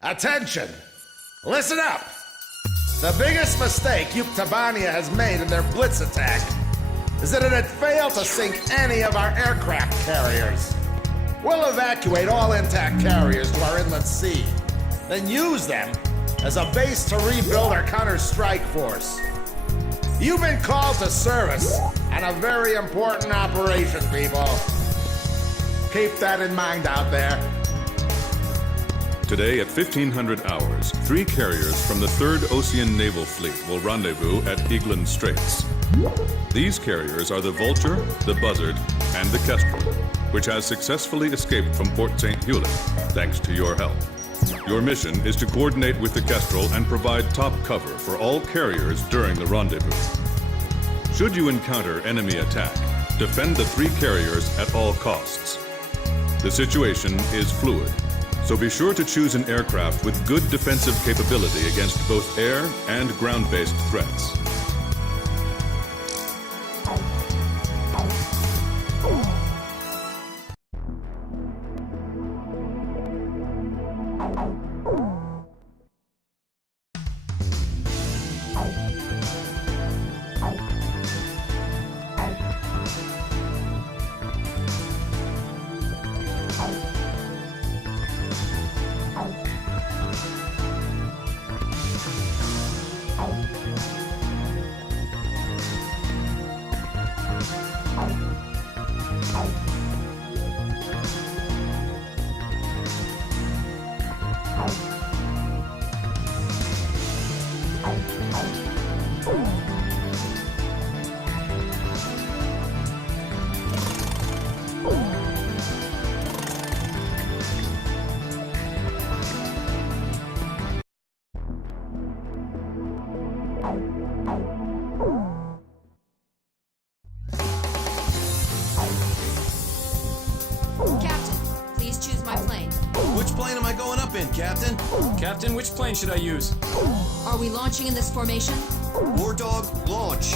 Attention! Listen up! The biggest mistake Yuktabania has made in their blitz attack is that it had failed to sink any of our aircraft carriers. We'll evacuate all intact carriers to our inland sea, then use them as a base to rebuild our counter-strike force. You've been called to service on a very important operation, people. Keep that in mind out there. Today at 1500 hours, 3 carriers from the 3rd Ocean Naval Fleet will rendezvous at Eglin Straits. These carriers are the Vulture, the Buzzard, and the Kestrel, which has successfully escaped from Port St. Hewlett, thanks to your help. Your mission is to coordinate with the Kestrel and provide top cover for all carriers during the rendezvous. Should you encounter enemy attack, defend the 3 carriers at all costs. The situation is fluid, so be sure to choose an aircraft with good defensive capability against both air and ground-based threats. Captain, which plane should I use? Are we launching in this formation? War Dog, launch!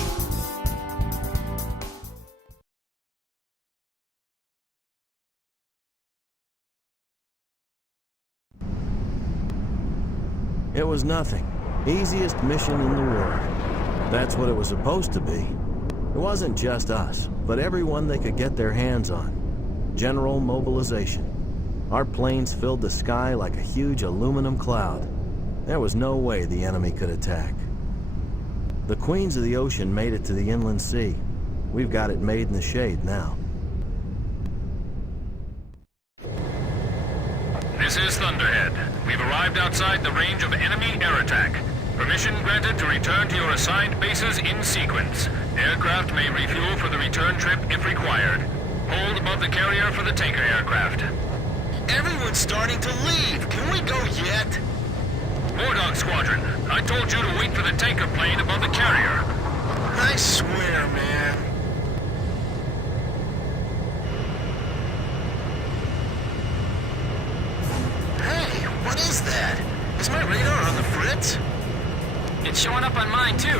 It was nothing. Easiest mission in the war. That's what it was supposed to be. It wasn't just us, but everyone they could get their hands on. General mobilization. Our planes filled the sky like a huge aluminum cloud. There was no way the enemy could attack. The Queens of the Ocean made it to the inland sea. We've got it made in the shade now. This is Thunderhead. We've arrived outside the range of enemy air attack. Permission granted to return to your assigned bases in sequence. Aircraft may refuel for the return trip if required. Hold above the carrier for the tanker aircraft. Everyone's starting to leave. Can we go yet? War Dog Squadron, I told you to wait for the tanker plane above the carrier. I swear, man. Hey, what is that? Is my radar on the fritz? It's showing up on mine, too.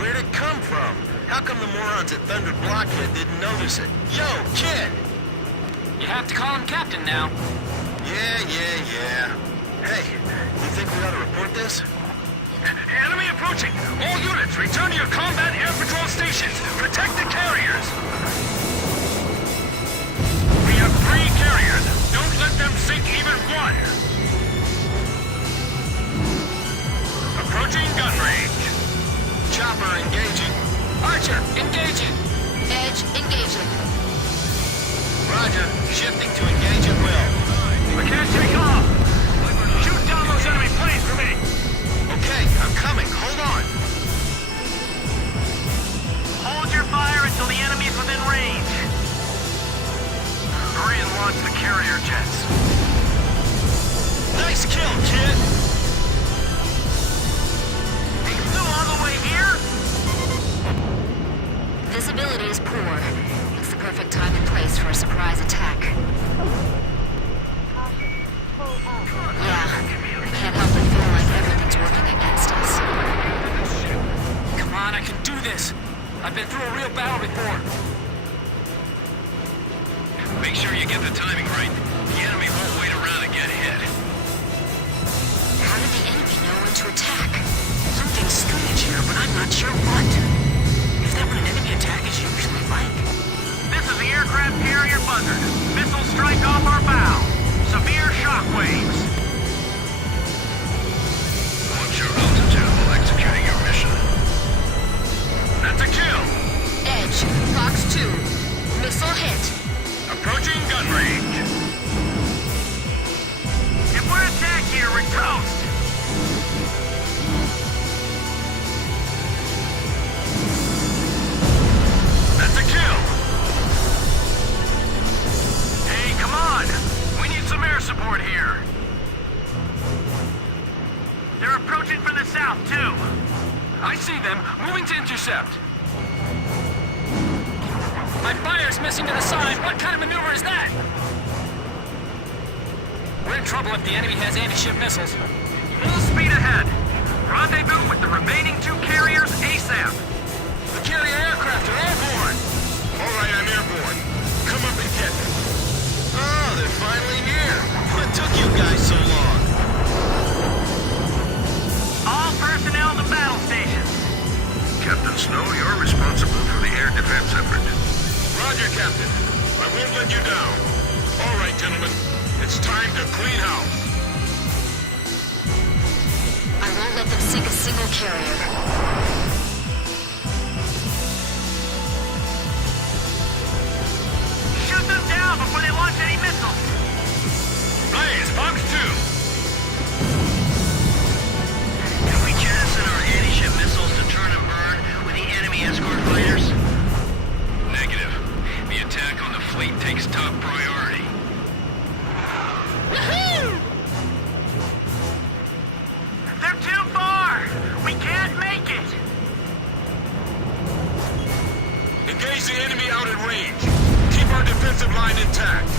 Where'd it come from? How come the morons at Thunder Blockhead didn't notice it? Yo, kid! You have to call him Captain now. Yeah. Hey, you think we ought to report this? Enemy approaching! All units, return to your combat air patrol stations! Protect the carriers! We have 3 carriers! Don't let them sink even one! Approaching gun range. Chopper engaging. Archer, engaging. Edge, engaging. Roger, shifting to engage at will. I can't take off! Shoot down those enemy planes for me! Okay, I'm coming. Hold on. Hold your fire until the enemy's within range. Hurry and launch the carrier jets. Nice kill, kid! He's still all the way here? Visibility is poor. It's the perfect time and place for a surprise attack. Yeah, can't help but feel like everything's working against us. Come on, I can do this. Make sure you get the timing right. The enemy won't wait around and get hit. How did the enemy know when to attack? Something strange here, but I'm not sure what. Is that what an enemy attack is usually like? This is the aircraft carrier Buzzard. Missiles strike off our bow. Severe shockwaves. Watch your altitude while executing your mission. That's a kill! Edge, Fox 2. Missile hit. Approaching gun range. If we're attacked here, we're toast. That's a kill! Hey, come on! We need some air support here. They're approaching from the south, too. I see them, moving to intercept. My fire's missing to the side. What kind of maneuver is that? We're in trouble if the enemy has anti-ship missiles. Full speed ahead. Rendezvous with the remaining 2 carriers ASAP. The carrier aircraft are airborne. All right, I'm airborne. Come up and get me. Oh, they're finally here. What took you guys so long? All personnel to battle stations. Captain Snow, you're responsible for the air defense effort. Roger, Captain. I won't let you down. All right, gentlemen. It's time to clean house. I won't let them sink a single carrier. Shoot them down before they launch any missiles. Blaze, Fox 2! Can we jettison our anti-ship missiles to turn and burn with the enemy escort fighters? Negative. The attack on the fleet takes top priority. Woohoo! They're too far! We can't make it! Engage the enemy out at range. Keep our defensive line intact.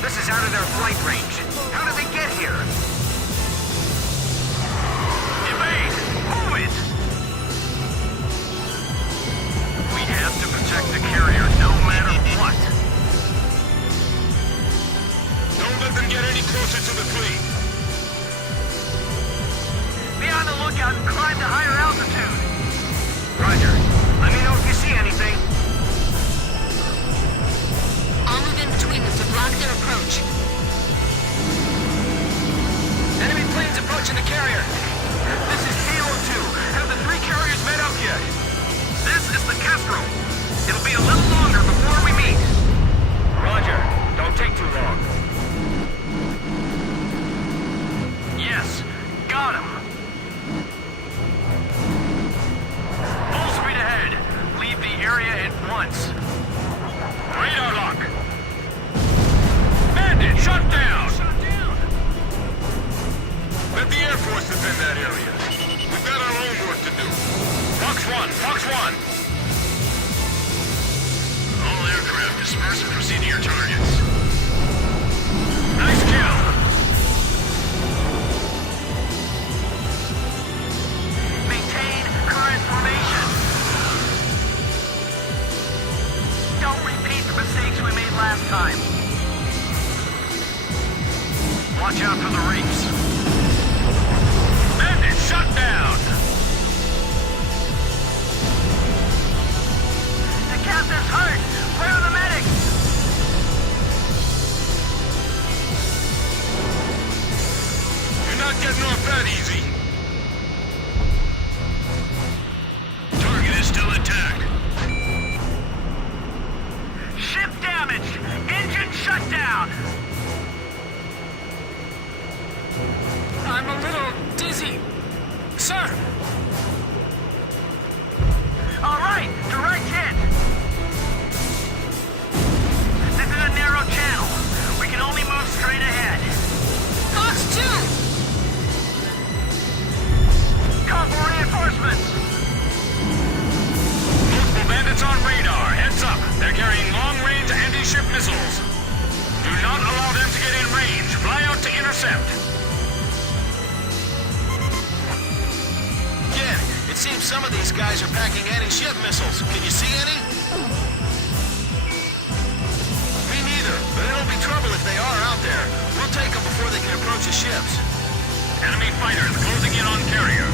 This is out of their flight range. How did they get here? Evade! Move it! We have to protect the carrier no matter what. Don't let them get any closer to the fleet. Be on the lookout and climb to higher altitude. Roger. Let me know if you see anything. I'll move in between them to block their approach. Enemy planes approaching the carrier. This is Kilo 2. Have the 3 carriers met up yet? This is the Kestrel. It'll be a little longer before we meet. Roger. Don't take too long. Yes. Got him. Full speed ahead. Leave the area at once. Radar lock! Bandit, shut down! Let the Air Force defend that area. We've got our own work to do. Fox 1, Fox 1! All aircraft disperse and proceed to your targets. Nice kill! Maintain current formation. Don't repeat the mistakes we made last time. Watch out for the reefs. Bandit, shut down! The captain's hurt. Where are the medics? You're not getting off that easy. Target is still intact. Ship damaged. Engine shut down. I'm a little dizzy. Sir! All right, direct hit. This is a narrow channel. We can only move straight ahead. Fox 2! Call for reinforcements. Multiple bandits on radar. Heads up. They're carrying long-range anti-ship missiles. Do not allow them to get in range. Fly out to intercept. It seems some of these guys are packing anti-ship missiles. Can you see any? We'll take them before they can approach the ships. Enemy fighters closing in on carrier.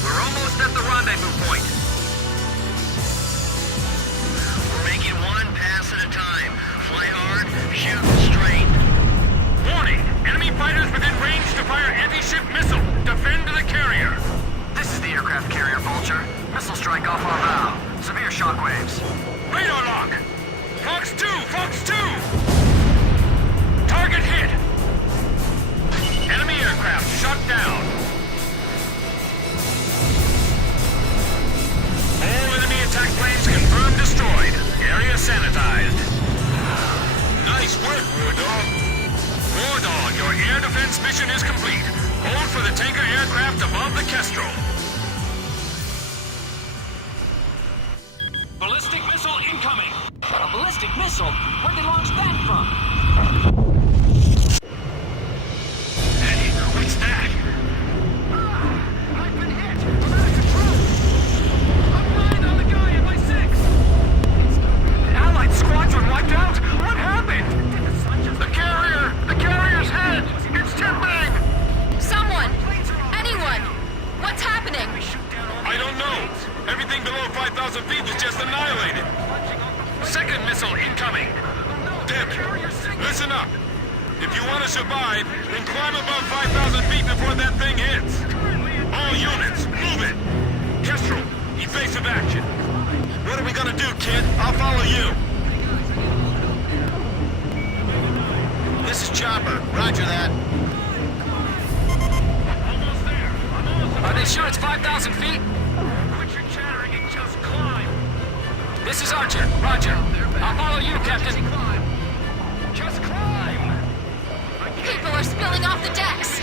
We're almost at the rendezvous point. We're making one pass at a time. Fly hard, shoot straight. Warning! Enemy fighters within range to fire anti-ship missile. Defend the carrier. This is the aircraft carrier, Vulture. Missile strike off our bow. Severe shockwaves. Radar lock! Fox 2! Fox 2! Target hit! Enemy aircraft shot down. All enemy attack planes confirmed destroyed. Area sanitized. Nice work, War Dog. War Dog, your air defense mission is complete. Hold for the tanker aircraft above the Kestrel. Ballistic missile incoming! A ballistic missile? Where'd they launch that from? Hey, what's that? I've been hit! I'm out of control! I'm 9 on the guy in my 6! Allied squadron wiped out? What happened? The carrier's head! It's tipping! Someone! Anyone! What's happening? I don't know. Everything below 5,000 feet was just annihilated. Second missile incoming. Dick, listen up. If you want to survive, then climb above 5,000 feet before that thing hits. All units, move it. Kestrel, evasive action. What are we gonna do, kid? I'll follow you. This is Chopper. Roger that. Almost there. Are they sure it's 5,000 feet? Quit your chattering and just climb. This is Archer. Roger. I'll follow you, Captain. Just climb. People are spilling off the decks!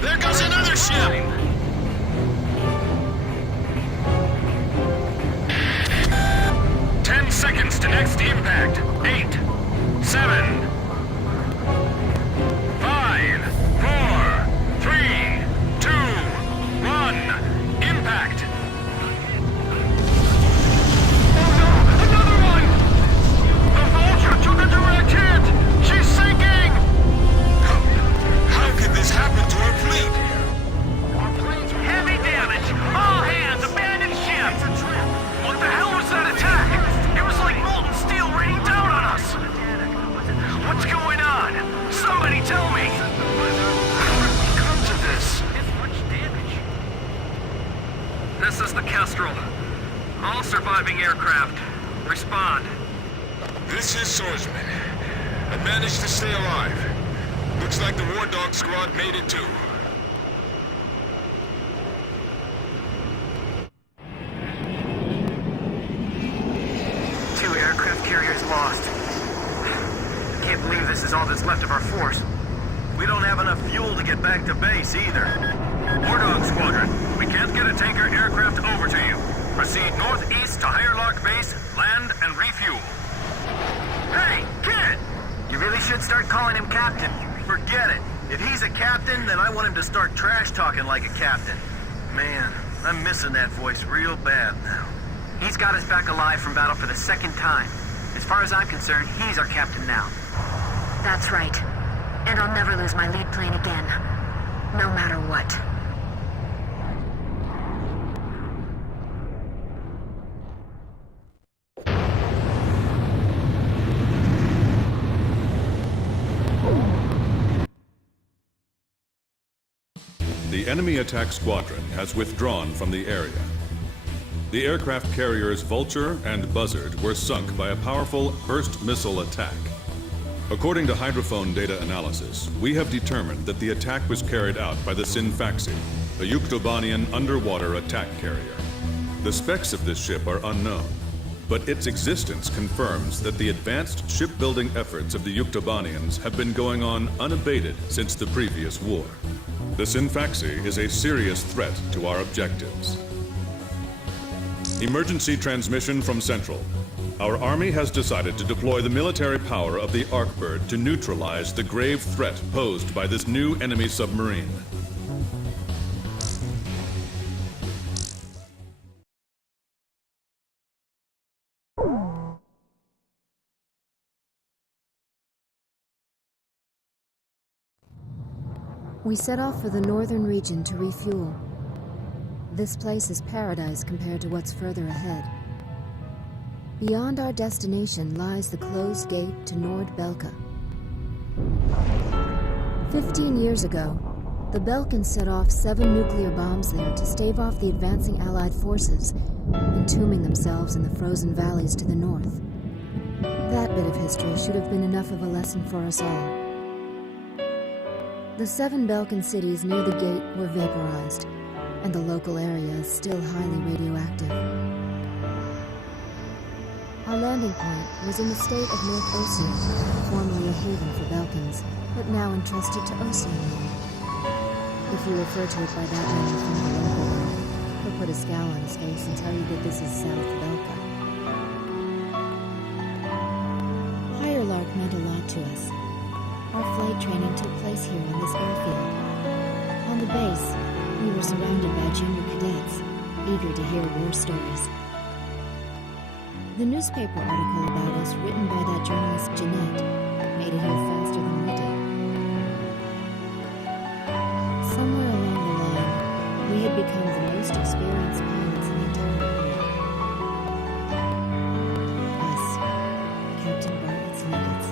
There goes another ship! 10 seconds to next impact. 8, 7, 5, 4, 3, 2, 1. Impact. Oh no! Another one! The Vulture took a direct hit! She's sinking! How could this happen to our fleet? Heavy damage! All hands, abandon ship! What the hell was that attack? It was like molten steel raining down on us! What's going on? Somebody tell me! How did we come to this? This is the Kestrel. All surviving aircraft. Respond. This is Swordsman. I managed to stay alive. Looks like the War Dog squad made it too. Two aircraft carriers lost. Can't believe this is all that's left of our force. We don't have enough fuel to get back to base either. War Dog Squadron, we can't get a tanker aircraft over to you. Proceed northeast to Higher Lark Base, land and refuel. Hey, kid! You really should start calling him Captain. Forget it. If he's a captain, then I want him to start trash talking like a captain. Man, I'm missing that voice real bad now. He's got us back alive from battle for the second time. As far as I'm concerned, he's our captain now. That's right. And I'll never lose my lead plane again. No matter what. The enemy attack squadron has withdrawn from the area. The aircraft carriers Vulture and Buzzard were sunk by a powerful burst missile attack. According to hydrophone data analysis, we have determined that the attack was carried out by the Scinfaxi, a Yuktobanian underwater attack carrier. The specs of this ship are unknown, but its existence confirms that the advanced shipbuilding efforts of the Yuktobanians have been going on unabated since the previous war. The Scinfaxi is a serious threat to our objectives. Emergency transmission from Central. Our Army has decided to deploy the military power of the Arkbird to neutralize the grave threat posed by this new enemy submarine. We set off for the northern region to refuel. This place is paradise compared to what's further ahead. Beyond our destination lies the closed gate to Nord-Belka. 15 years ago, the Belkans set off 7 nuclear bombs there to stave off the advancing Allied forces, entombing themselves in the frozen valleys to the north. That bit of history should have been enough of a lesson for us all. The 7 Belkan cities near the gate were vaporized, and the local area is still highly radioactive. Our landing point was in the state of North Ossia, formerly a haven for Belkans, but now entrusted to Ossian. If you refer to it by that name from the local world, he'll put a scowl on his face and tell you that this is South Belka. Higher Lark meant a lot to us. Our flight training took place here on this airfield. On the base, we were surrounded by junior cadets, eager to hear war stories. The newspaper article about us written by that journalist Jeanette made it here faster than we did. Somewhere along the line, we had become the most experienced pilots in the entire world. Us, Captain Bartlett's nuggets.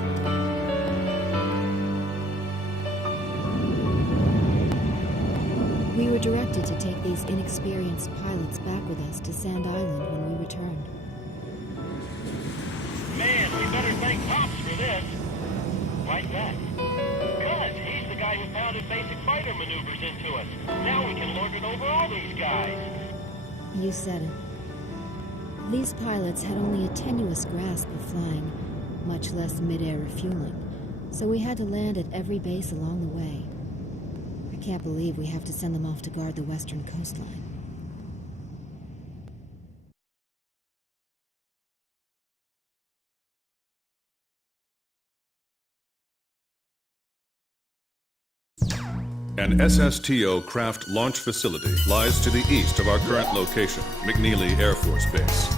We were directed to take these inexperienced pilots back with us to Sand Island when we returned. Man, we better thank Pops for this. Why that? Because he's the guy who pounded basic fighter maneuvers into us. Now we can lord it over all these guys. You said it. These pilots had only a tenuous grasp of flying, much less mid-air refueling, so we had to land at every base along the way. I can't believe we have to send them off to guard the western coastline. An SSTO craft launch facility lies to the east of our current location, McNeely Air Force Base.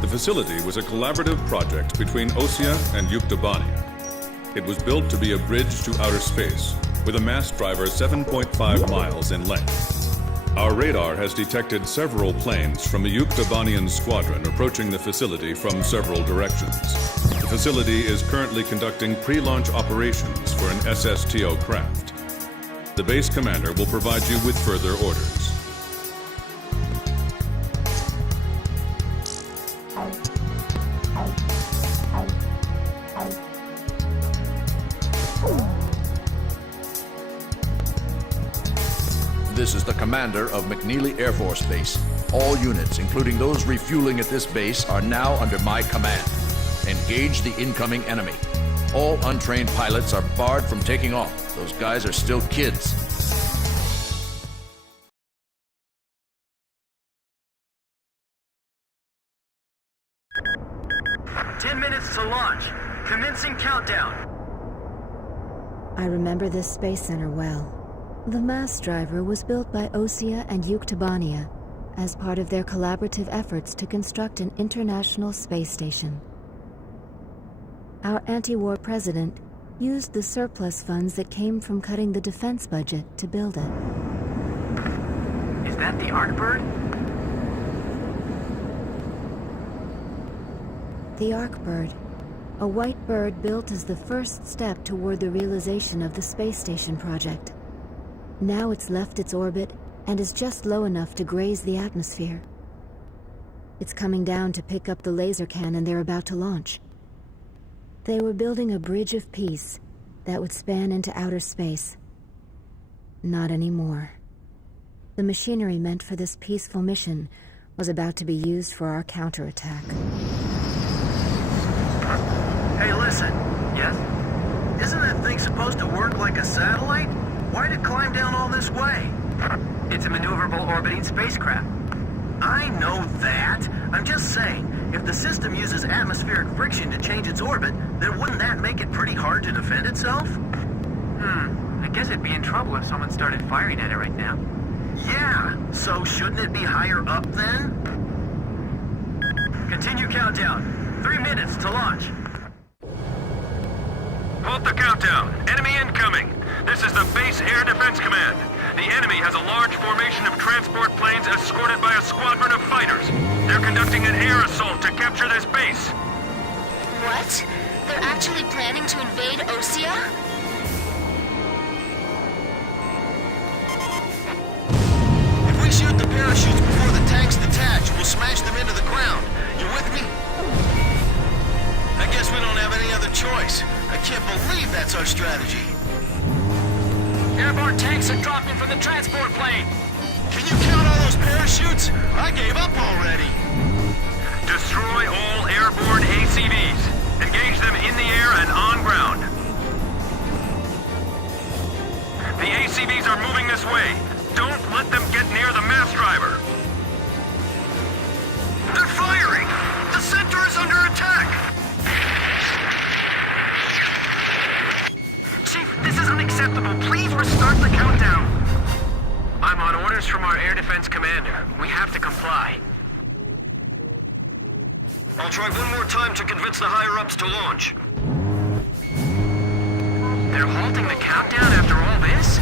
The facility was a collaborative project between Ossia and Yuktobania. It was built to be a bridge to outer space, with a mass driver 7.5 miles in length. Our radar has detected several planes from a Yuktobanian squadron approaching the facility from several directions. The facility is currently conducting pre-launch operations for an SSTO craft. The base commander will provide you with further orders. This is the commander of McNeely Air Force Base. All units, including those refueling at this base, are now under my command. Engage the incoming enemy. All untrained pilots are barred from taking off. Those guys are still kids. To launch. Commencing countdown. I remember this space center well. The mass driver was built by Ossia and Yuktobania as part of their collaborative efforts to construct an international space station. Our anti-war president used the surplus funds that came from cutting the defense budget to build it. Is that the Arkbird? The Arkbird, a white bird built as the first step toward the realization of the space station project. Now it's left its orbit and is just low enough to graze the atmosphere. It's coming down to pick up the laser cannon they're about to launch. They were building a bridge of peace that would span into outer space. Not anymore. The machinery meant for this peaceful mission was about to be used for our counterattack. Hey, listen. Yes? Isn't that thing supposed to work like a satellite? Why'd it climb down all this way? It's a maneuverable orbiting spacecraft. I know that. I'm just saying, if the system uses atmospheric friction to change its orbit, then wouldn't that make it pretty hard to defend itself? I guess it'd be in trouble if someone started firing at it right now. Yeah, so shouldn't it be higher up then? Continue countdown. 3 minutes to launch. Halt the countdown. Enemy incoming. This is the Base Air Defense Command. The enemy has a large formation of transport planes escorted by a squadron of fighters. They're conducting an air assault to capture this base. What? They're actually planning to invade Osea? If we shoot the parachutes before the tanks detach, we'll smash them into the ground. You with me? I guess we don't have any other choice. I can't believe that's our strategy. Airborne tanks are dropping from the transport plane. Can you count all those parachutes? I gave up already. Destroy all airborne ACVs. Engage them in the air and on ground. The ACVs are moving this way. Don't let them get near the mass driver. They're firing! The center is under attack! Chief, this is unacceptable. Please restart the countdown. I'm on orders from our air defense commander. We have to comply. I'll try one more time to convince the higher-ups to launch. They're halting the countdown after all this?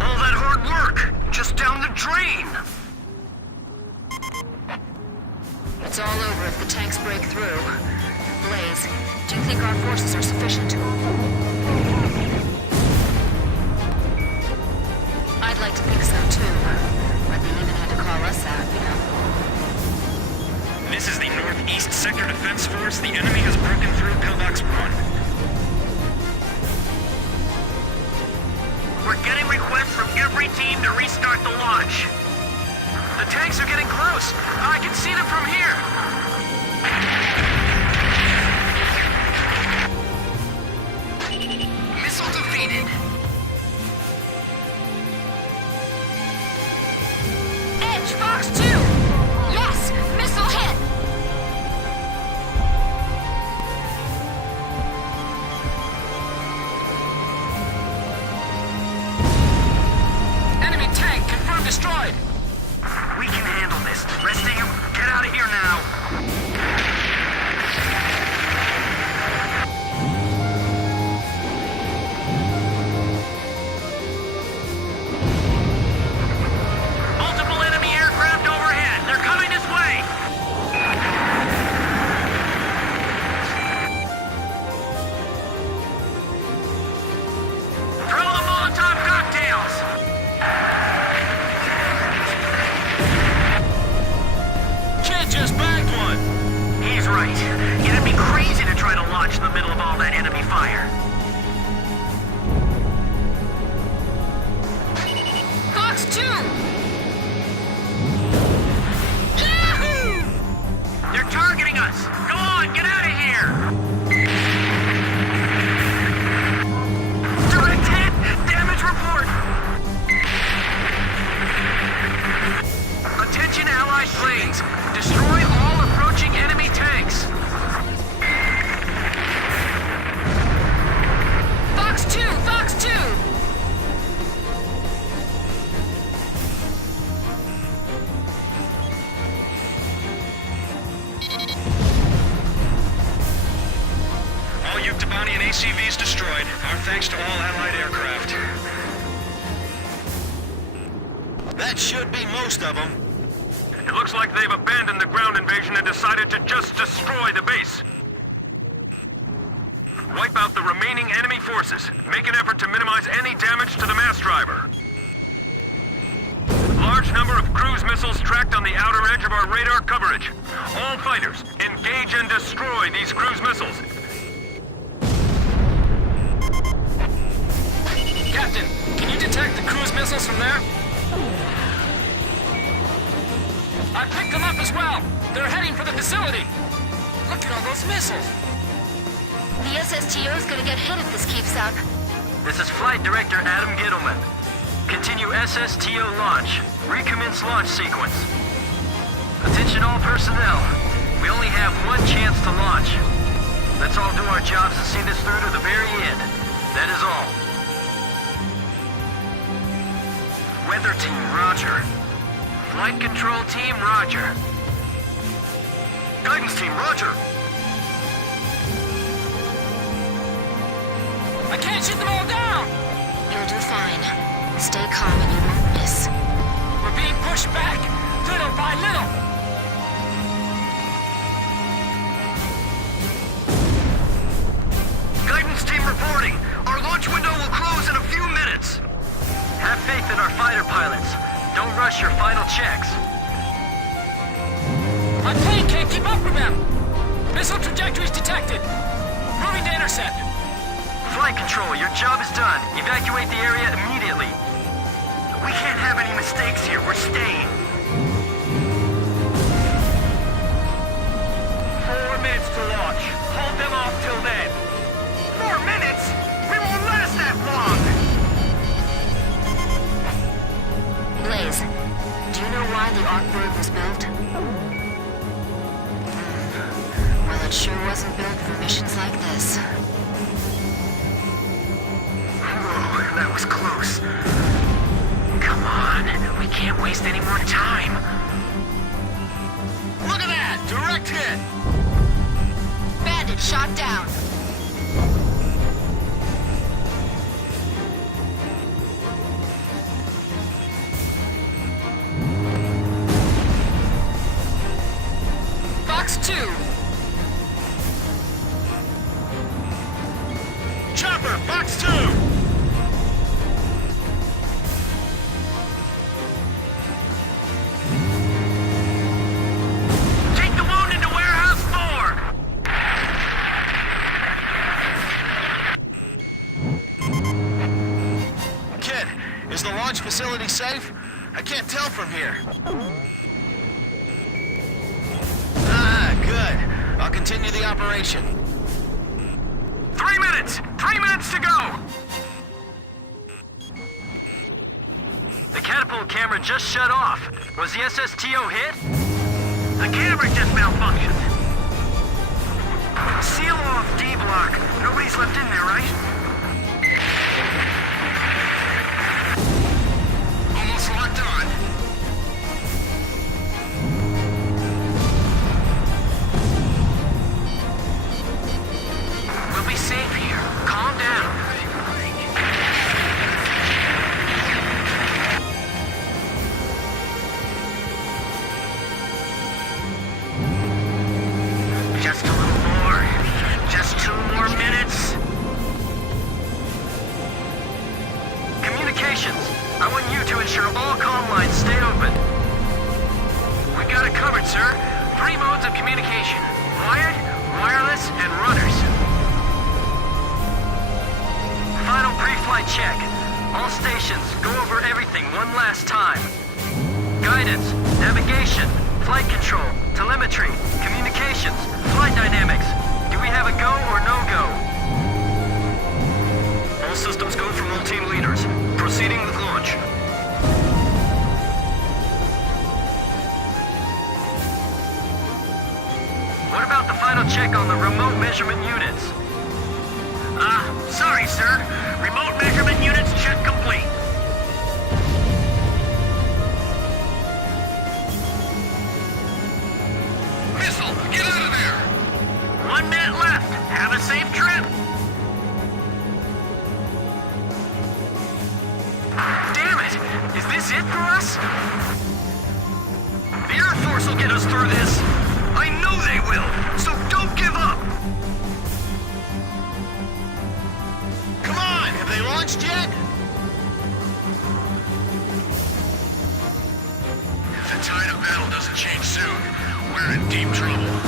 All that hard work, just down the drain! It's all over if the tanks break through. Blaze, do you think our forces are sufficient? I'd like to think so too. But they even had to call us out, you know. This is the Northeast Sector Defense Force. The enemy has broken through Pillbox 1. We're getting requests from every team to restart the launch. The tanks are getting close. I can see them from here. Missile defeated. Edge, Fox 2! Yes! Missile hit! Enemy tank confirmed destroyed. We can handle this. Rest of you, get out of here now. Multiple enemy aircraft overhead. They're coming this way. Throw the Molotov cocktails. Kid just bagged one. He's right. It'd be crazy to try to launch in the middle of all that enemy fire. Fox 2! Yahoo! They're targeting us! Go on, get out of here! Direct hit! Damage report! Attention Allied planes! Destroy all approaching enemy tanks! Fox 2! Fox 2! All Yuktobanian ACVs destroyed. Our thanks to all Allied aircraft. That should be most of them. It looks like they've abandoned the ground invasion and decided to just destroy the base. Wipe out the remaining enemy forces. Make an effort to minimize any damage to the mass driver. Large number of cruise missiles tracked on the outer edge of our radar coverage. All fighters, engage and destroy these cruise missiles. Captain, can you detect the cruise missiles from there? I picked them up as well. They're heading for the facility. Look at all those missiles. The SSTO is gonna get hit if this keeps up. This is Flight Director Adam Gittleman. Continue SSTO launch. Recommence launch sequence. Attention all personnel. We only have one chance to launch. Let's all do our jobs and see this through to the very end. That is all. Weather team, roger. Flight control team, roger. Guidance team, roger. can't shoot them all down! You'll do fine. Stay calm and you won't miss. We're being pushed back, little by little. Guidance team reporting. Our launch window will close in a few minutes. Have faith in our fighter pilots. Don't rush your final checks. My plane can't keep up with them. Missile trajectories detected. Moving to intercept. Flight control, your job is done. Evacuate the area immediately. We can't have any mistakes here. We're staying. 4 minutes to launch. Hold them off till then. 4 minutes? We won't last that long! Blaze, do you know why the Arkbird was built? Well, it sure wasn't built for missions like this. Whoa, that was close. Come on, we can't waste any more time. Look at that! Direct hit! Bandit shot down. Fox 2! Chopper, Fox 2! Take the wound into Warehouse 4! Kid, is the launch facility safe? I can't tell from here. Good. I'll continue the operation. 3 minutes! 3 minutes to go! The catapult camera just shut off. Was the SSTO hit? The camera just malfunctioned. Seal off D block. Nobody's left in there, right? Almost locked on. We'll be safe here. Calm down. Just a little more. Just 2 more minutes. Communications. I want you to ensure all comm lines stay open. We got it covered, sir. 3 modes of communication. Wired, wireless, and runners. Final pre-flight check. All stations, go over everything one last time. Guidance, navigation, flight control, telemetry, communications, flight dynamics. Do we have a go or no-go? All systems go from all team leaders. Proceeding with launch. What about the final check on the remote measurement units? Sorry, sir. Remote measurement units check complete. Missile, get out of there! 1 minute left. Have a safe trip. Damn it! Is this it for us? The Air Force will get us through this. I know they will, so don't give up. Come on, have they launched yet? If the tide of battle doesn't change soon, we're in deep trouble.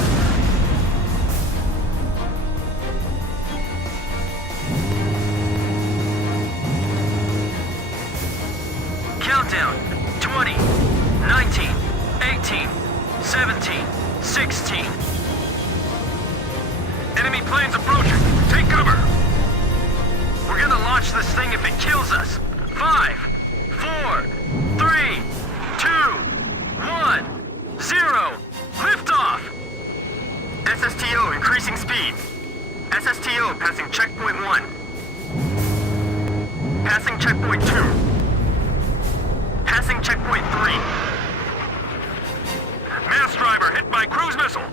Countdown. 20, 19, 18, 17, 16. Enemy planes approaching. Take cover. We're gonna launch this thing if it kills us. 5, 4, 3, 2, 1, 0. Liftoff. SSTO increasing speed. SSTO passing checkpoint 1. Passing checkpoint 2. Passing checkpoint 3. Mass driver hit by cruise missile.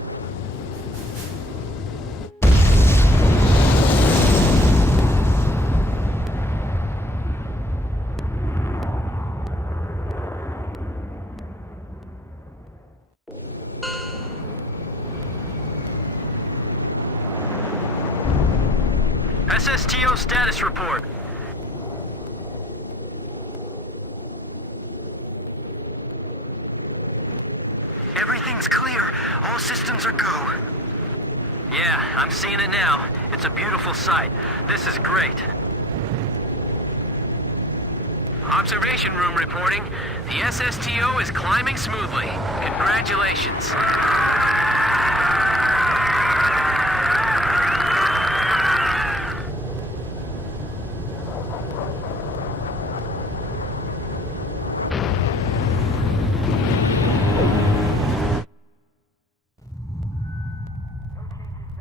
SSTO status report. Everything's clear. All systems are go. Yeah, I'm seeing it now. It's a beautiful sight. This is great. Observation room reporting. The SSTO is climbing smoothly. Congratulations.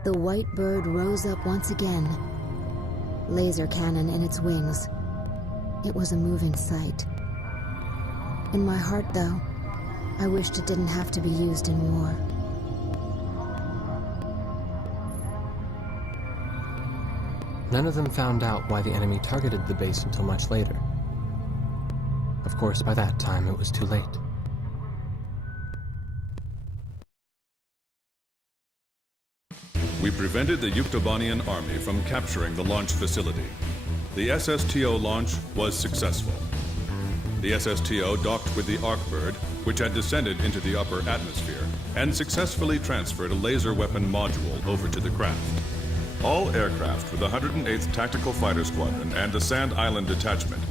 The white bird rose up once again, laser cannon in its wings. It was a moving sight. In my heart, though, I wished it didn't have to be used in war. None of them found out why the enemy targeted the base until much later. Of course, by that time, it was too late. We prevented the Yuktobanian army from capturing the launch facility. The SSTO launch was successful. The SSTO docked with the Arkbird, which had descended into the upper atmosphere, and successfully transferred a laser weapon module over to the craft. All aircraft with the 108th Tactical Fighter Squadron and the Sand Island Detachment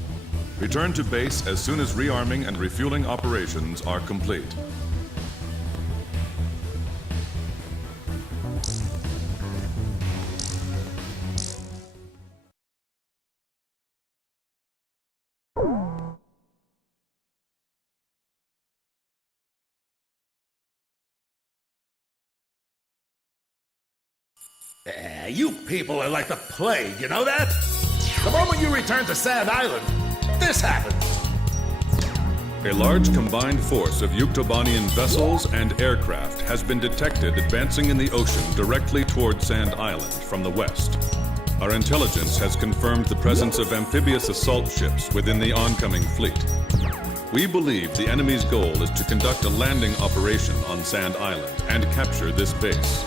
return to base as soon as rearming and refueling operations are complete. You people are like the plague, you know that? The moment you return to Sand Island, this happens. A large combined force of Yuktobanian vessels and aircraft has been detected advancing in the ocean directly toward Sand Island from the west. Our intelligence has confirmed the presence of amphibious assault ships within the oncoming fleet. We believe the enemy's goal is to conduct a landing operation on Sand Island and capture this base.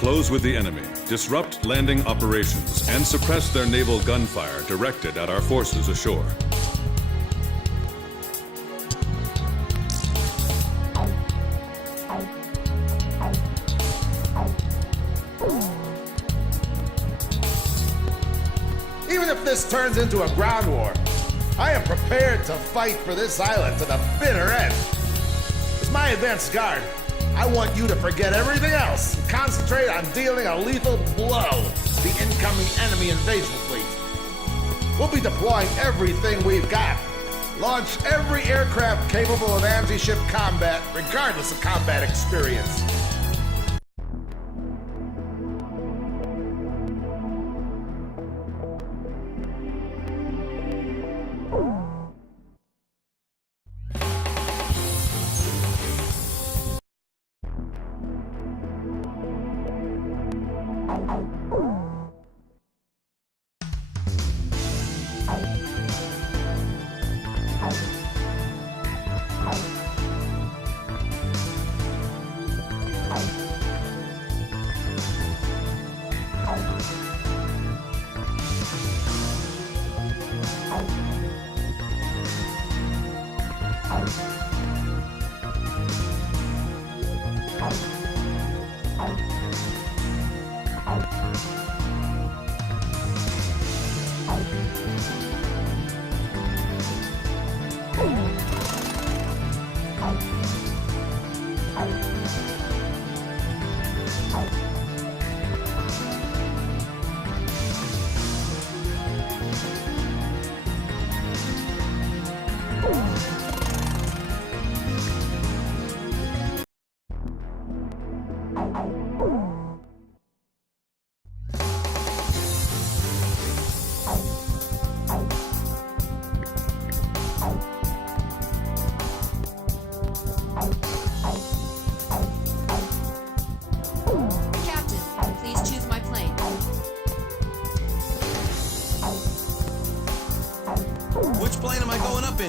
Close with the enemy, disrupt landing operations, and suppress their naval gunfire directed at our forces ashore. Even if this turns into a ground war, I am prepared to fight for this island to the bitter end. As my advanced guard, I want you to forget everything else and concentrate on dealing a lethal blow to the incoming enemy invasion fleet. We'll be deploying everything we've got. Launch every aircraft capable of anti-ship combat, regardless of combat experience.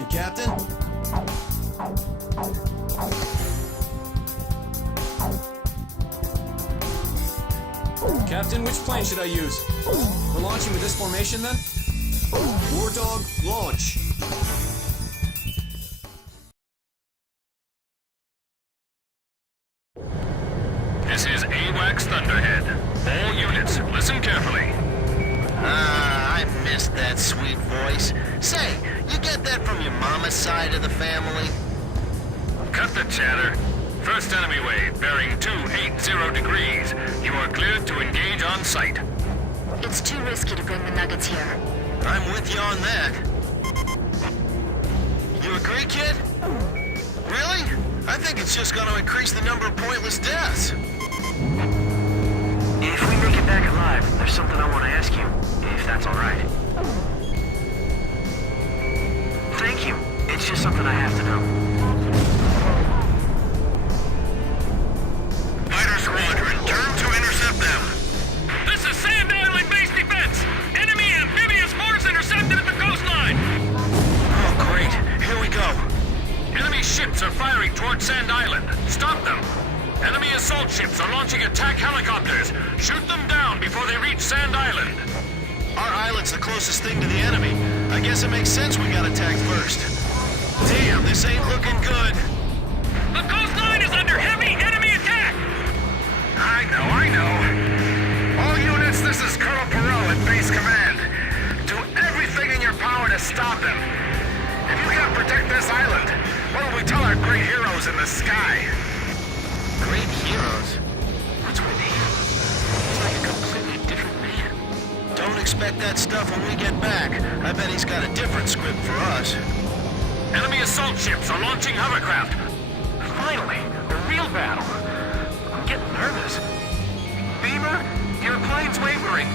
Captain? Captain, which plane should I use? We're launching with this formation, then? War Dog, launch! This is AWACS Thunderhead. All units, listen carefully. I missed that sweet voice. Say, you get that from your mama's side of the family? Cut the chatter. First enemy wave, bearing 280 degrees. You are cleared to engage on sight. It's too risky to bring the Nuggets here. I'm with you on that. You agree, kid? Really? I think it's just going to increase the number of pointless deaths. If we make it back alive, there's something I want to ask you, if that's all right. Thank you. It's just something I have to know. Fighter squadron, turn to intercept them. This is Sand Island base defense. Enemy amphibious force intercepted at the coastline. Oh, great. Here we go. Enemy ships are firing toward Sand Island. Stop them. Enemy assault ships are launching attack helicopters. Shoot them down before they reach Sand Island. Our island's the closest thing to the enemy. I guess it makes sense we got attacked first. Damn, this ain't looking good. The coastline is under heavy enemy attack. I know. All units, this is Colonel Perot at Base Command. Do everything in your power to stop them. If you can't protect this island, what will we tell our great heroes in the sky? Great heroes? What's with him? He's like a completely different man. Don't expect that stuff when we get back. I bet he's got a different script for us. Enemy assault ships are launching hovercraft. Finally, a real battle. I'm getting nervous. Beamer, your plane's wavering.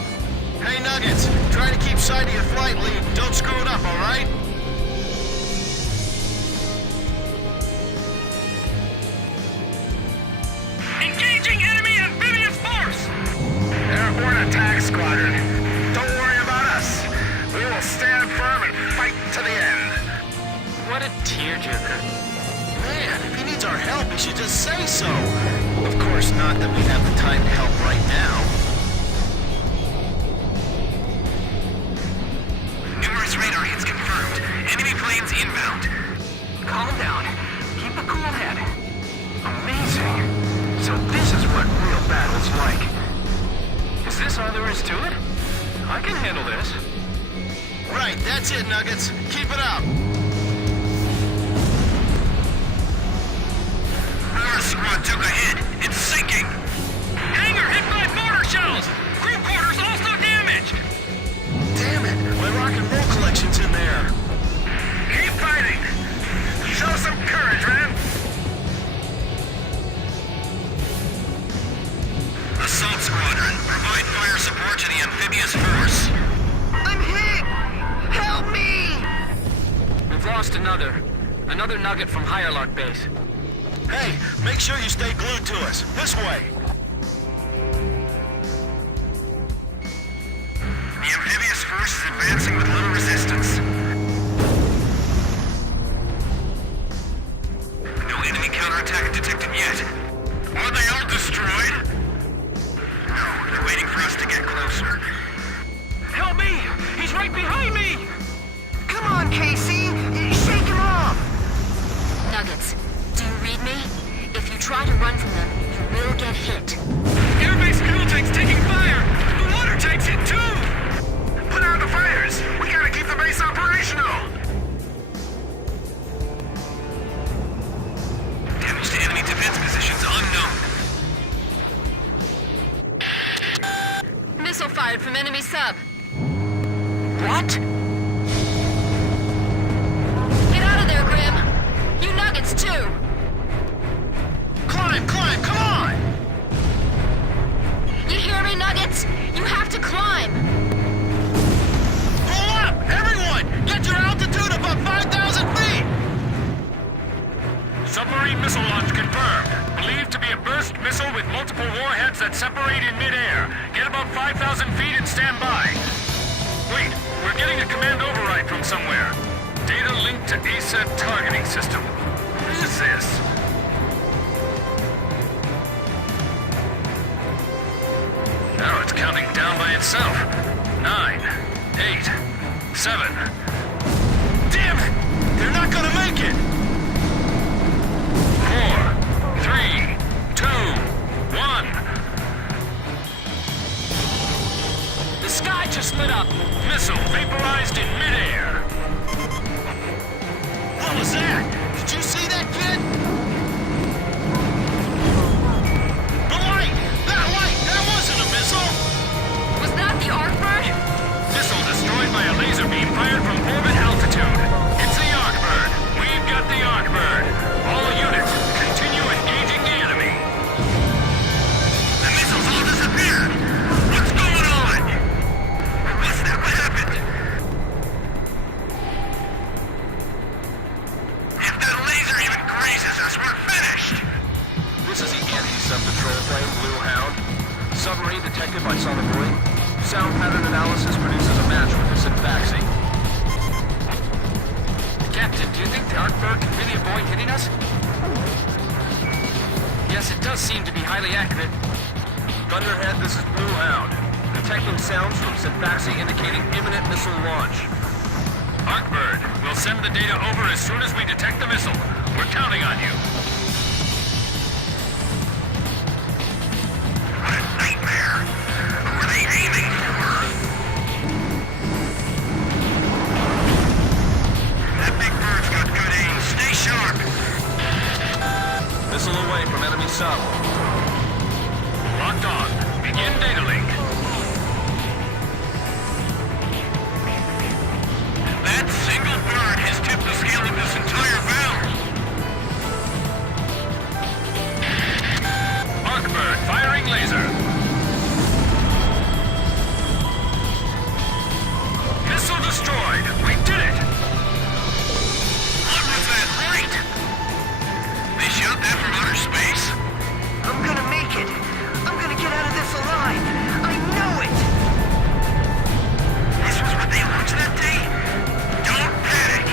Hey, Nuggets, try to keep sight of your flight lead. Don't screw it up, all right? Engaging enemy amphibious force! Airborne attack squadron. Don't worry about us. We will stand firm and fight to the end. What a tearjerker. Man, if he needs our help, he should just say so. Of course, not that we have the time to help right now. Numerous radar hits confirmed. Enemy planes inbound. Calm down. Keep a cool head. Amazing. So this is what real battle's like. Is this all there is to it? I can handle this. Right, that's it, Nuggets. Keep it up. Our squad took a hit. It's sinking. Hangar hit by mortar shells. Crew quarters also damaged. Damn it, my rock and roll collection's in there. Keep fighting. Show some courage, man. Assault squadron, provide fire support to the amphibious force. I'm hit! Help me! We've lost another nugget from Higherlark Base. Hey, make sure you stay glued to us. This way. The amphibious force is advancing with little resistance. No enemy counterattack detected yet. Are they all destroyed? No, they're waiting for us to get closer. Help me! He's right behind me! Come on, Casey! Shake him off! Nuggets, do you read me? If you try to run from them, you will get hit. Airbase fuel tank's taking fire! The water tank's hit too! Put out the fires! We gotta keep the base operational! Damage to enemy defense positions unknown. Missile fired from enemy sub. What? Get out of there, Grim. You Nuggets, too. Climb, come on! You hear me, Nuggets? You have to climb. Pull up! Everyone! Get your altitude above 5,000 feet! Submarine missile launch confirmed. Believed to be a burst missile with multiple warheads that separate in midair. Get above 5,000 feet and stand by. Wait, we're getting a command override from somewhere. Data linked to ASAT targeting system. What is this? Now it's counting down by itself. 9, 8, 7. Damn it! They're not gonna make it! 4, 3, 2, 1. The sky just lit up. Missile vaporized in midair. What was that? Did you see that, kid? The light! That wasn't a missile! Was that the Arkbird? Missile destroyed by a laser beam fired from orbit altitude. It's the Arkbird. We've got the Arkbird. All units, continue engaging the enemy. The missiles all disappeared! What's going on? What's that? What happened? If that laser even grazes us, we're finished! This is the anti-sub patrol plane, Blue Hound. Submarine detected by Scinfaxi. Sound pattern analysis produces a match with the Scinfaxi. Captain, do you think the Arkbird can really avoid hitting us? Yes, it does seem to be highly accurate. Thunderhead, this is Blue Hound. Detecting sounds from Scinfaxi indicating imminent missile launch. Arkbird, we'll send the data over as soon as we detect the missile. We're counting on you. What a nightmare! Who are they aiming for? That big bird's got good aim. Stay sharp! Missile away from enemy sub. Locked on. Begin data link. That single bird has tipped the scale of this entire battle! Arkbird firing laser. Missile destroyed. We did it. What was that light? They shot that from outer space? I'm gonna make it! I'm gonna get out of this alive! I know it! This was what they launched that day? Don't panic!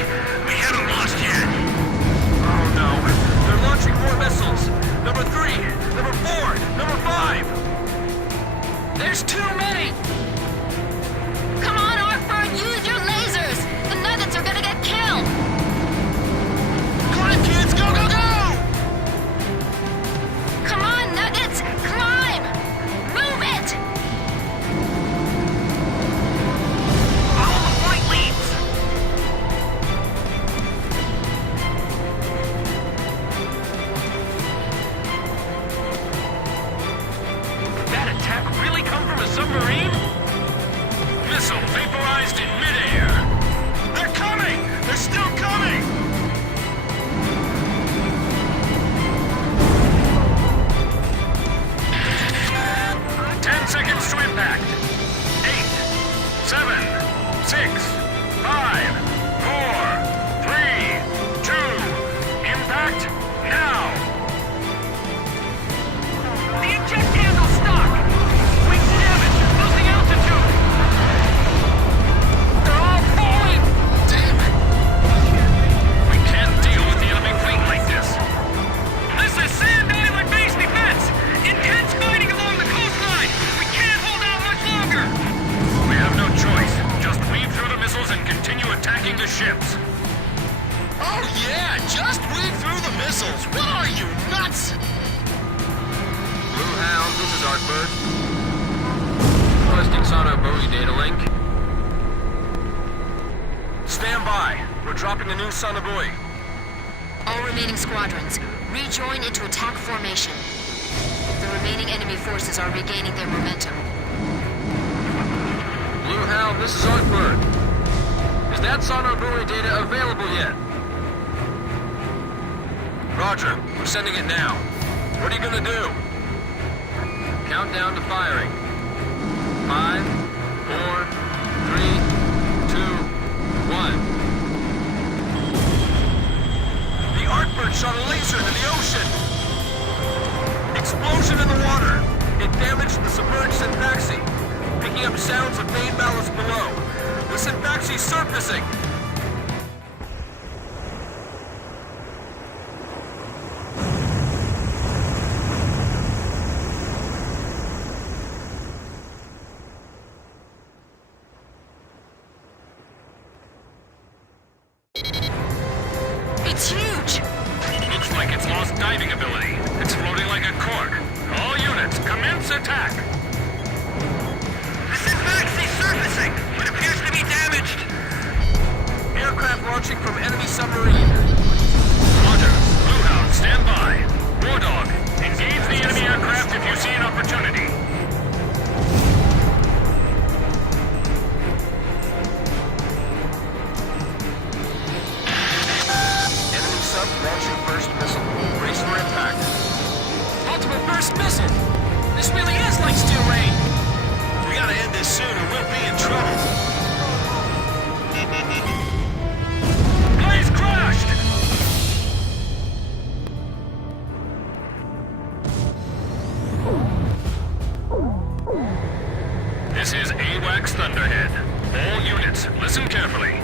We haven't lost yet! Oh no, they're launching more missiles. Number 3, number 4, number 5. There's too many! Come on, Arkbird, use your lasers! The Nuggets are gonna get killed! Climb, kids! Go, go, go! Come on, Nuggets! Climb! Move it! Follow the white leads! Did that attack really come from a submarine? Missile vaporized in midair. They're coming! They're still coming! 10 seconds to impact. 8, 7, 6, 5, 4, 3, 2. Impact now. The eject handle's stuck! Wings damage! Losing altitude! They're all falling! Damn it. We can't deal with the enemy fleet like this. This is Sand Island base defense! Intense fighting along the coastline! We can't hold out much longer! We have no choice. Just weave through the missiles and continue attacking the ships. Oh yeah! Just weave through the missiles! What are you, nuts? Blue Hound, this is Arkbird. Requesting sonar buoy data link. Stand by. We're dropping a new sonar buoy. All remaining squadrons, rejoin into attack formation. The remaining enemy forces are regaining their momentum. Blue Hound, this is Arkbird. Is that sonar buoy data available yet? Roger. We're sending it now. What are you gonna do? Countdown to firing. 5, 4, 3, 2, 1. The Arkbird shot a laser into the ocean! Explosion in the water! It damaged the submerged Scinfaxi, picking up sounds of main ballast below. The Scinfaxi's surfacing! diving ability. It's floating like a cork. All units, commence attack. The Scinfaxi surfacing, but appears to be damaged. Aircraft launching from enemy submarine. Roger. Bluehound, stand by. War Dog, engage the enemy aircraft if you see an opportunity. Enemy sub launching first missile. Brace for impact. Multiple burst missile! This really is like steel rain! We gotta end this soon or we'll be in trouble. Blaze crashed! This is AWACS Thunderhead. All units, listen carefully.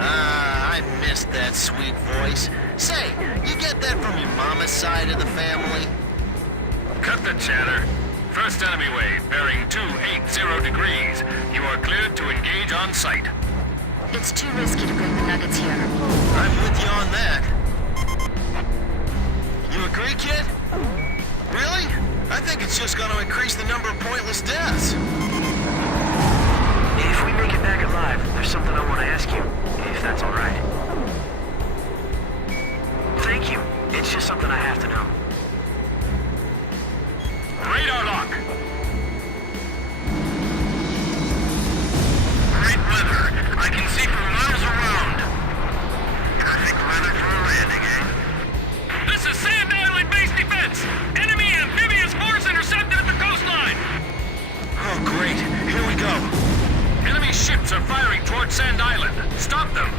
I missed that sweet voice. Say, you get that from your mama's side of the family? Cut the chatter. First enemy wave, bearing 280 degrees. You are cleared to engage on sight. It's too risky to bring the Nuggets here. I'm with you on that. You agree, kid? Really? I think it's just gonna increase the number of pointless deaths. If we make it back alive, there's something I want to ask you, if that's all right. Thank you. It's just something I have to know. Radar lock. Great weather. I can see for miles around. I think we're ready for a landing, eh? This is Sand Island base defense. Enemy amphibious force intercepted at the coastline. Oh, great. Here we go. Enemy ships are firing toward Sand Island. Stop them.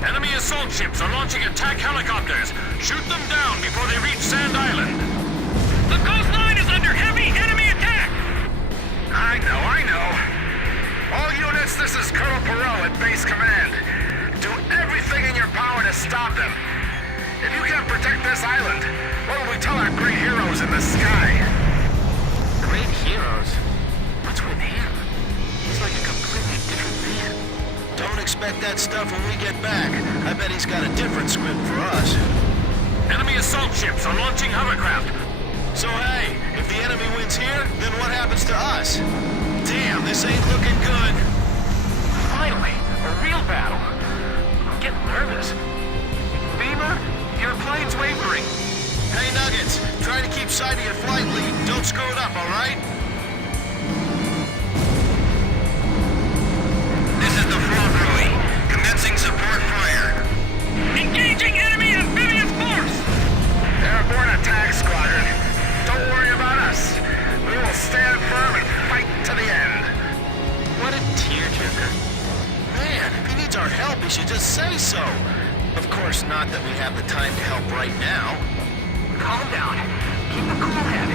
Enemy assault ships are launching attack helicopters. Shoot them down before they reach Sand Island. The coastline is under heavy enemy attack! I know. All units, this is Colonel Perot at Base Command. Do everything in your power to stop them. If you can't protect this island, what will we tell our great heroes in the sky? Great heroes? What's with him? He's like a completely different man. Don't expect that stuff when we get back. I bet he's got a different script for us. Enemy assault ships are launching hovercraft. So hey, if the enemy wins here, then what happens to us? Damn, this ain't looking good. Finally, a real battle. I'm getting nervous. Beamer, your plane's wavering. Hey, Nuggets, try to keep sight of your flight lead. Don't screw it up, all right? This is the front Rui. Commencing support fire. Engaging enemy amphibious force! Airborne attack squadron. Don't worry about us. We will stand firm and fight to the end. What a tearjerker. Man, if he needs our help, he should just say so. Of course, not that we have the time to help right now. Calm down. Keep a cool head.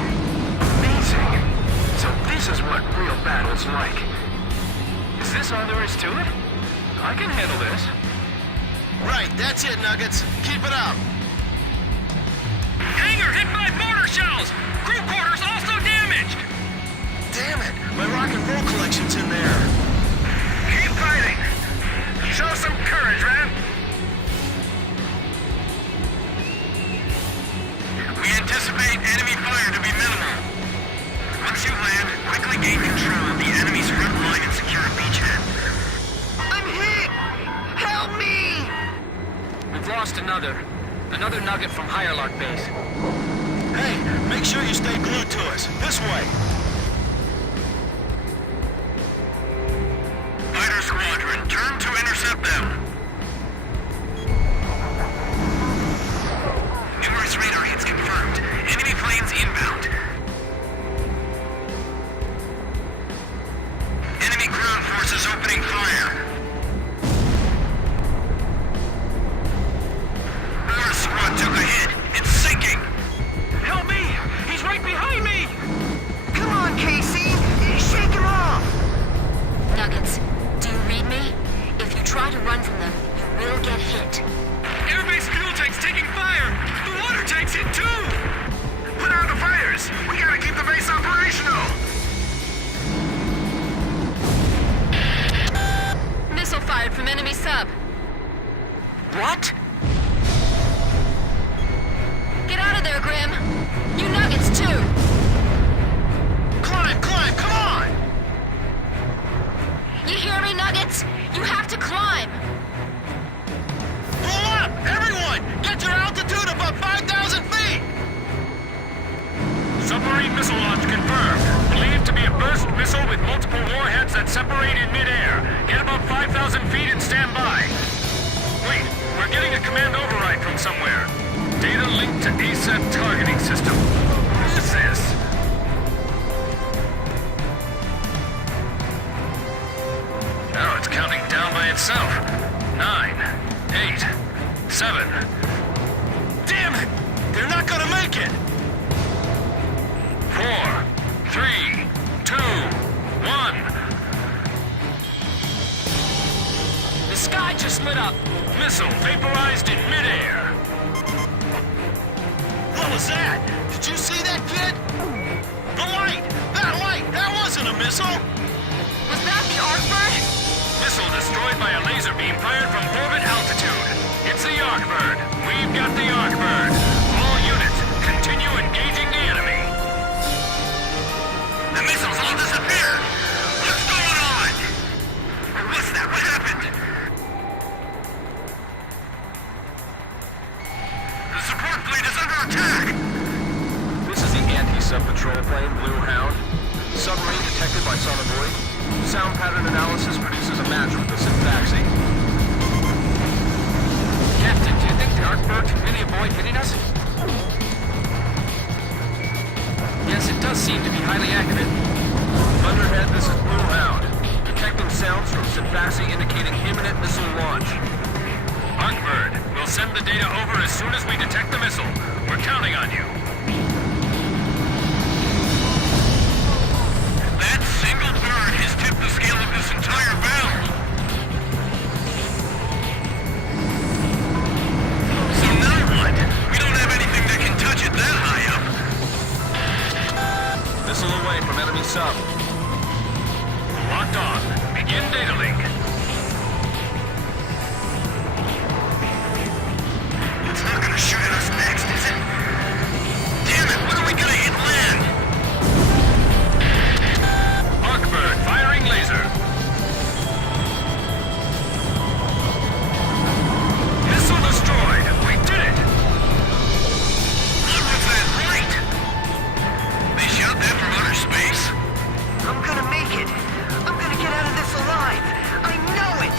Amazing. So this is what real battle's like. Is this all there is to it? I can handle this. Right, that's it, Nuggets. Keep it up. Hangar hit by mortar shells! Crew quarters also damaged! Damn it, my rock and roll collection's in there. Keep fighting! Show some courage, man! We anticipate enemy fire to be minimal. Once you land, quickly gain control of the enemy's front line and secure a beachhead. I'm hit! Help me! We've lost another nugget from Higherlark base. Hey, make sure you stay glued to us. This way. Fighter squadron, turn to intercept them. Numerous radar hits confirmed. Enemy planes inbound. Enemy ground forces opening fire. Our squad took a hit. It's sinking. Help me! He's right behind me! Come on, Casey. Shake him off. Nuggets, do you read me? If you try to run from them, you will get hit. Airbase fuel tank's taking fire! The water tank's hit too! Put out the fires! We gotta keep the base operational! Missile fired from enemy sub. What? Get out of there, Grim. You nuggets, too. Climb, come on! You hear me, Nuggets? You have to climb. Pull up! Everyone! Get your altitude above 5,000 feet! Submarine missile launch confirmed. Believed to be a burst missile with multiple warheads that separate in midair. Get above 5,000 feet and stand by. Wait, we're getting a command override from somewhere. Data linked to ASAT targeting system. What is this? Oh, it's counting down by itself. 9, 8, 7. Damn it! They're not gonna make it! 4, 3, 2, 1. The sky just lit up. Missile vaporized in midair. What was that? Did you see that, kid? The light! That wasn't a missile! Was that the Arkbird? Missile destroyed by a laser beam fired from orbit altitude. It's the Arkbird. We've got the Arkbird. All units, continue engaging the enemy. The missiles all disappeared! What's going on? What's that? What happened? The support fleet is under attack! This is the anti-sub patrol plane, Blue Hound. Submarine detected by sonobuoy. Sound pattern analysis produces a match with the Scinfaxi. Captain, do you think the Arkbird can really avoid hitting us? Yes, it does seem to be highly accurate. Thunderhead, this is Blue Hound. Detecting sounds from Scinfaxi indicating imminent missile launch. Arkbird, we'll send the data over as soon as we detect the missile. We're counting on you. That single bird has tipped the scale of this entire battle. So now what? We don't have anything that can touch it that high up. Missile away from enemy sub. Locked on. Begin data link. It's not gonna shoot at us next, is it? Damn it, when are we gonna hit land? Arkbird firing laser. Missile destroyed. We did it. What was that light? They shot that from outer space? I'm gonna make it. I'm gonna get out of this alive. I know it.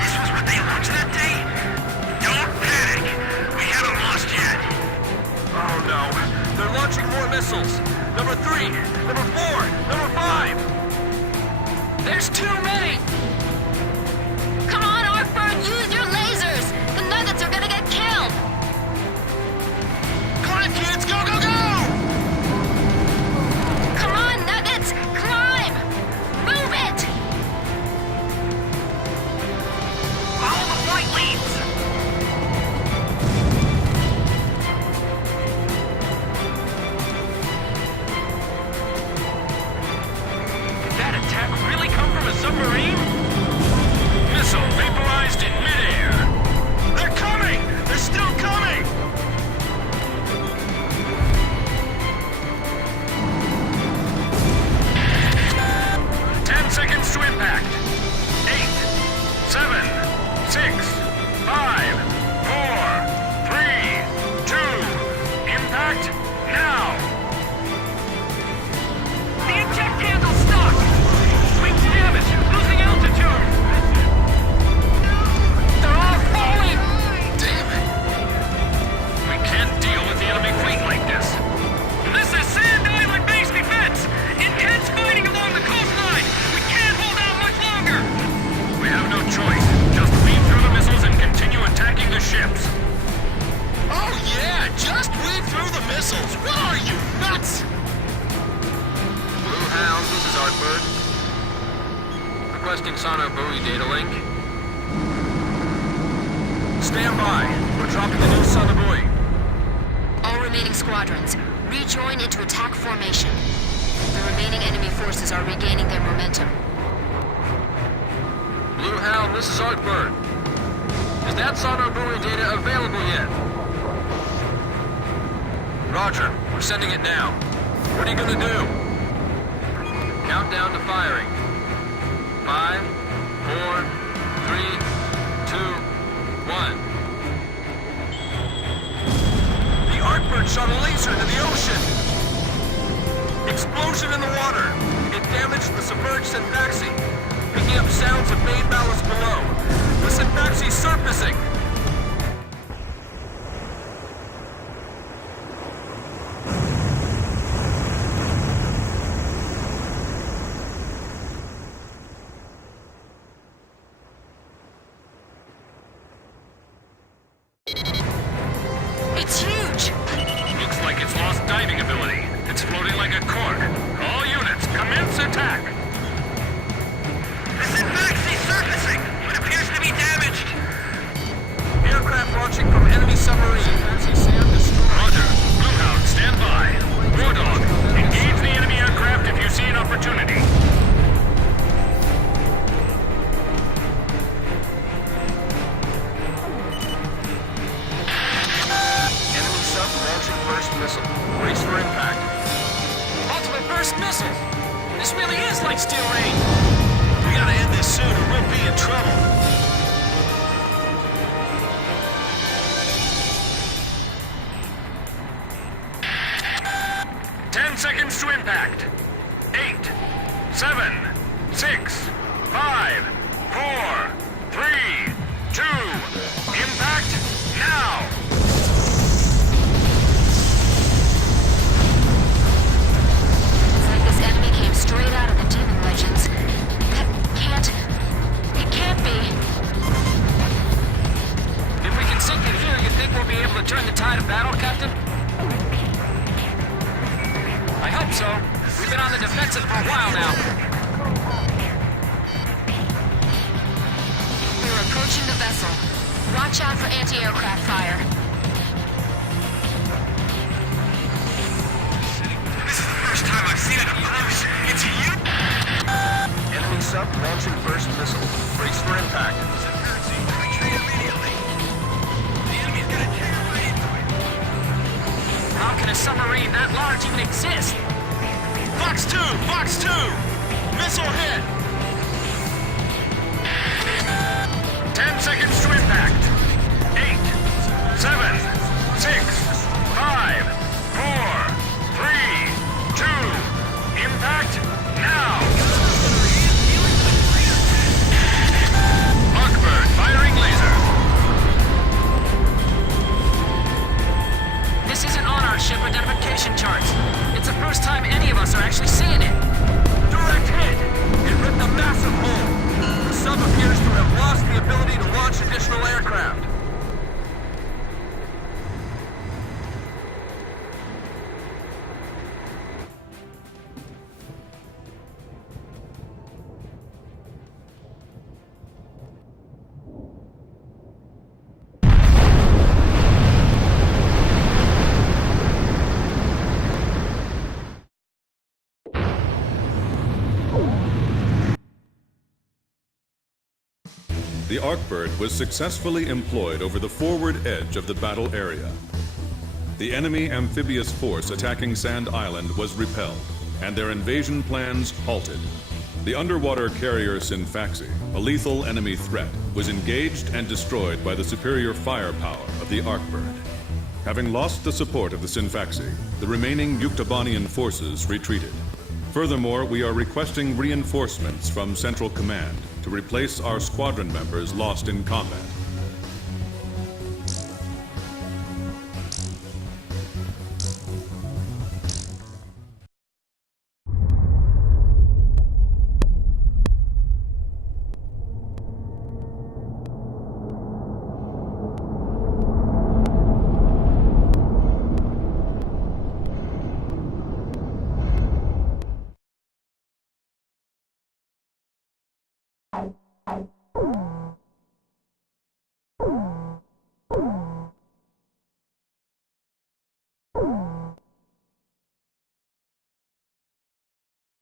This was what they launched that day? Don't panic. We haven't lost yet. Oh no, they're launching more missiles. Number 3, number 4, number 5. There's too many! Come on, Arkbird, use your lasers! The Nuggets are gonna get killed! Climb, kids, go, go, go! Come on, Nuggets! Climb! Move it! Follow the flight leads. Did that attack really come from a submarine? Missile vaporized in midair. They're coming! They're still coming! Seconds to impact. 8, 7, 6, 5, 4, 3, 2. Impact now. The eject handle's stuck! Wait, damn it! Losing altitude! They're all falling! Damn it. We can't deal with the enemy fleet like this. This is Sand Island base defense! Intense fighting along the coastline! We can't hold out much longer! We have no choice. Just weave through the missiles and continue attacking the ships. Oh yeah, just weave through the missiles. What are you, nuts? Blue Hound, this is Arkbird. Requesting sonar buoy data link. Stand by. We're dropping a new sonar buoy. All remaining squadrons, rejoin into attack formation. The remaining enemy forces are regaining their momentum. Blue Hound, this is Arkbird. Is that sonar buoy data available yet? Roger. We're sending it now. What are you gonna do? Countdown to firing. 5, 4, 3, 2, 1. The Arkbird shot a laser into the ocean! Explosion in the water! It damaged the submerged Scinfaxi, picking up sounds of main ballast below. The Scinfaxi's surfacing! It's huge! Looks like it's lost diving ability. It's floating like a cork. All units, commence attack! The Scinfaxi's surfacing! It appears to be damaged! Aircraft launching from enemy submarine. Roger. Bluehound, stand by. War Dog, engage the enemy aircraft if you see an opportunity. Enemy sub launching first missile. Brace for impact. Multiple burst missiles! This really is like Steel Rain! We gotta end this soon or we'll be in trouble. Seconds to impact. 8, 7, 6, 5, 4, 3, 2. Impact now! It's like this enemy came straight out of the Demon Legends. It can't be. If we can sink it here, you think we'll be able to turn the tide of battle, Captain? I hope so. We've been on the defensive for a while now. We're approaching the vessel. Watch out for anti-aircraft fire. This is the first time I've seen it up close. It's you! Enemy sub launching first missile. Brace for impact. Scinfaxi, retreat immediately. The enemy's gonna tear right into it. How can a submarine that large even exist? Fox 2! Fox 2! Missile hit! 10 seconds to impact. 8, 7, 6, 5, 4, 3, 2. Impact now! Arkbird firing laser. This isn't on our ship identification charts. It's the first time any of us are actually seeing it. Direct hit! It ripped a massive hole. The sub appears to have lost the ability to launch additional aircraft. The Arkbird was successfully employed over the forward edge of the battle area. The enemy amphibious force attacking Sand Island was repelled, and their invasion plans halted. The underwater carrier Scinfaxi, a lethal enemy threat, was engaged and destroyed by the superior firepower of the Arkbird. Having lost the support of the Scinfaxi, the remaining Yuktobanian forces retreated. Furthermore, we are requesting reinforcements from Central Command to replace our squadron members lost in combat. You